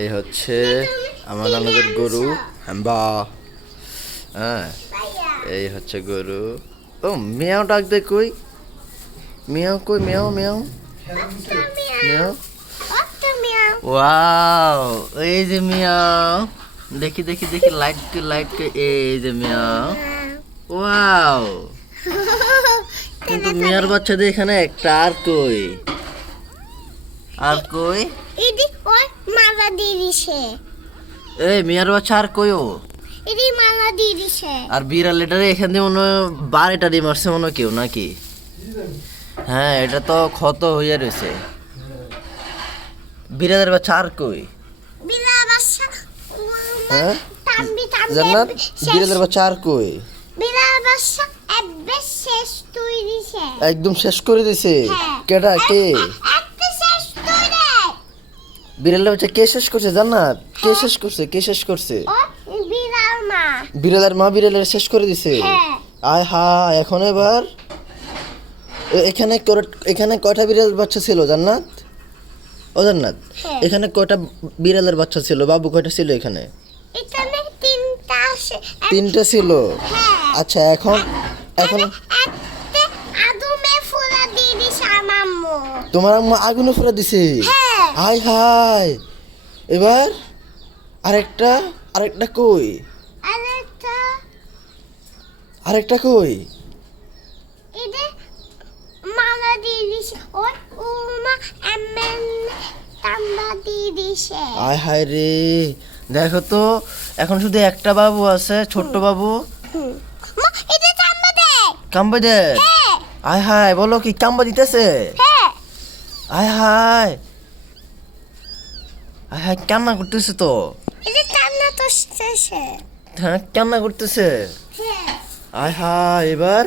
এই হচ্ছে আমার আমাদের গরু হাম্বা। হ্যাঁ, এই হচ্ছে গরু। ও মিয়াও ডাক দে, কই মিয়াও, কই মিয়াও মিয়াও মিয়াও। ওয়াও, এই যে মিয়াও, দেখি দেখি দেখি, লাইট লাইট, এই যে মিয়াও। ওয়াও, কিন্তু মিয়ার বাচ্চাদের এখানে একটা, আর কই আর কই? এদি ওই মালা দিয়ে দিছে। এই মিয়ার বাচ্চা আর কই? ও এদি মালা দিয়ে দিছে। আর বিড়াল এটারে এখান দিয়ে মনে হয় বারেটা দিয়ে মারছে মনে হয় কেউ, নাকি? হ্যাঁ, এটা তো ক্ষত হইয়া রয়েছে। বিড়ালের বাচ্চা আর কই? বিলা বাসা হ্যাঁ তাম্বি তাম্বি জান্নাত, বিড়ালের বাচ্চা আর কই? বিলা বাসা এবে শেষ তুই দিছে। একদম শেষ করে দিছে। হ্যাঁ। কেডা, কে? একটা শেষ তুই দে। বিড়ালের বাচ্চা কে শেষ করছে জান্নাত? কে শেষ করছে? কে শেষ করছে? ও বিড়াল মা। বিড়ালের মা বিড়ালের শেষ করে দিছে। হ্যাঁ। আয় হা, এখন এবার এখানে কয়টা বিড়ালের বাচ্চা ছিল জান্নাত? ও জান্নাত, হ্যাঁ। এখানে কয়টা বিড়ালের বাচ্চা ছিল? বাবু কয়টা ছিল এখানে? এখানে তিনটা আছে। তিনটা ছিল। হ্যাঁ। আচ্ছা, এখন এখন একটা আদমে ফুলা দিয়ে দিছে আমার আম্মু। তোমার আম্মা আগুনে ফুরা দিছে। হ্যাঁ। হাই হাই, এবার আরেকটা আরেকটা কই? আরেকটা আরেকটা কই? এদে মালা দিয়ে দিছে। ওই উমা এমন তাম্বা দিয়ে দিছে। আয় হায় রে, দেখো তো, এখন শুধু একটা বাবু আছে, ছোট্ট বাবু। মা এদে তাম্বা দে। কাম্বা দে। হ্যাঁ। আয় হায়, বলো কি কাম্বা দিতেছে? হ্যাঁ। আয় হায়, আয় হায়, কান্না করতেছে তো। এদে কান্না তো শেষে। হ্যাঁ, কান্না করতেছে। হ্যাঁ। আয় হায়, এবার